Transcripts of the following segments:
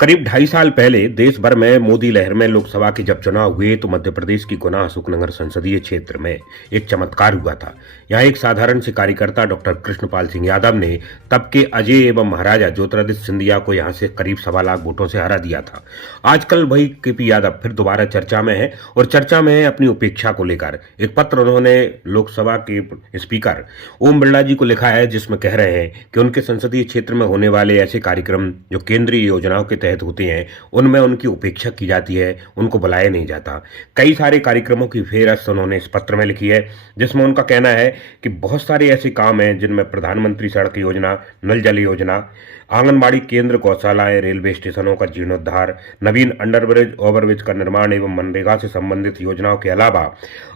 करीब 2.5 साल पहले देश भर में मोदी लहर में लोकसभा के जब चुनाव हुए तो मध्य प्रदेश की गुना अशोकनगर संसदीय क्षेत्र में एक चमत्कार हुआ था। यहाँ एक साधारण से कार्यकर्ता डॉक्टर कृष्णपाल सिंह यादव ने तब के अजय एवं महाराजा ज्योतिरादित्य सिंधिया को यहाँ से करीब 1.25 लाख वोटों से हरा दिया था। आजकल वही केपी यादव फिर दोबारा चर्चा में है और चर्चा में है अपनी उपेक्षा को लेकर। एक पत्र उन्होंने लोकसभा के स्पीकर ओम बिरला जी को लिखा है, जिसमें कह रहे हैं कि उनके संसदीय क्षेत्र में होने वाले ऐसे कार्यक्रम जो केंद्रीय योजनाओं के तहत होते हैं उनमें उनकी उपेक्षा की जाती है, उनको बुलाया नहीं जाता। कई सारे कार्यक्रमों की फेहरिस्त उन्होंने इस पत्र में लिखी है, जिसमें उनका कहना है कि बहुत सारे ऐसे काम हैं जिनमें प्रधानमंत्री सड़क योजना, नल जल योजना, आंगनबाड़ी केंद्र, गौशालाएं, रेलवे स्टेशनों का जीर्णोद्धार, नवीन अंडरब्रिज ओवरब्रिज का निर्माण एवं मनरेगा से संबंधित योजनाओं के अलावा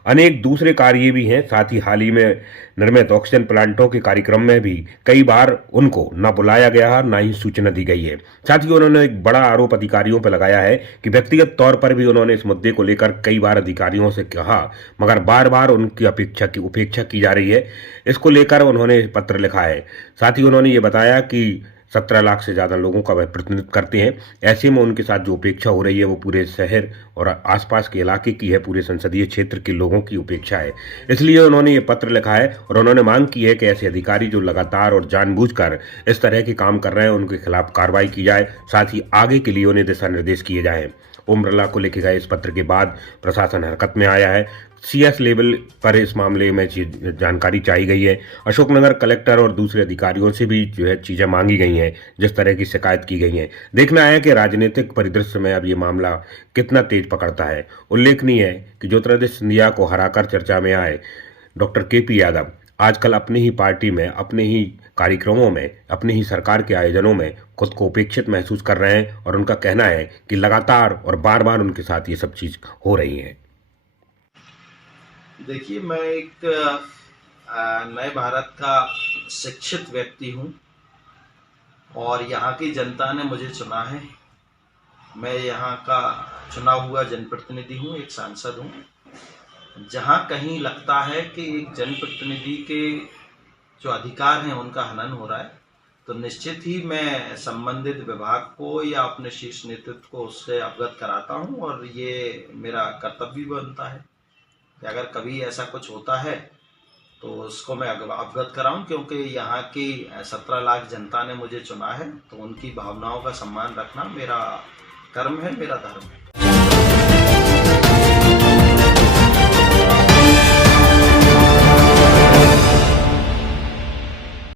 अनेक दूसरे कार्य भी हैं। साथ ही हाल ही में निर्मित ऑक्सीजन प्लांटों के कार्यक्रम में भी कई बार उनको न बुलाया गया है, न ही सूचना दी गई है। साथ ही उन्होंने एक बड़ा आरोप अधिकारियों पर लगाया है कि व्यक्तिगत तौर पर भी उन्होंने इस मुद्दे को लेकर कई बार अधिकारियों से कहा, मगर बार बार उनकी उपेक्षा की जा रही है। इसको लेकर उन्होंने पत्र लिखा है। साथ ही उन्होंने ये बताया कि 17 लाख से ज़्यादा लोगों का वह प्रतिनिधित्व करते हैं। ऐसे में उनके साथ जो उपेक्षा हो रही है वो पूरे शहर और आसपास के इलाके की है, पूरे संसदीय क्षेत्र के लोगों की उपेक्षा है। इसलिए उन्होंने ये पत्र लिखा है और उन्होंने मांग की है कि ऐसे अधिकारी जो लगातार और जानबूझकर इस तरह के काम कर रहे हैं उनके खिलाफ कार्रवाई की जाए, साथ ही आगे के लिए उन्हें दिशा निर्देश किए जाएं। ओम बिरला को लिखे गए इस पत्र के बाद प्रशासन हरकत में आया है। सीएस लेवल पर इस मामले में जानकारी चाहिए गई है। अशोकनगर कलेक्टर और दूसरे अधिकारियों से भी जो है चीज़ें मांगी गई हैं, जिस तरह की शिकायत की गई है। देखना है कि राजनीतिक परिदृश्य में अब ये मामला कितना तेज पकड़ता है। उल्लेखनीय है कि ज्योतिरादित्य सिंधिया को हराकर चर्चा में आए डॉक्टर केपी यादव आजकल अपनी ही पार्टी में, अपने ही कार्यक्रमों में, अपनी ही सरकार के आयोजनों में खुद को उपेक्षित महसूस कर रहे हैं और उनका कहना है कि लगातार और बार बार उनके साथ ये सब चीज़ हो रही है। देखिए, मैं एक नए भारत का शिक्षित व्यक्ति हूं और यहाँ की जनता ने मुझे चुना है। मैं यहाँ का चुना हुआ जनप्रतिनिधि हूँ, एक सांसद हूँ। जहाँ कहीं लगता है कि एक जनप्रतिनिधि के जो अधिकार हैं उनका हनन हो रहा है, तो निश्चित ही मैं संबंधित विभाग को या अपने शीर्ष नेतृत्व को उससे अवगत कराता हूँ और ये मेरा कर्तव्य बनता है कि अगर कभी ऐसा कुछ होता है तो उसको मैं अवगत कराऊं, क्योंकि यहाँ की 17 लाख जनता ने मुझे चुना है, तो उनकी भावनाओं का सम्मान रखना मेरा कर्म है, मेरा धर्म है।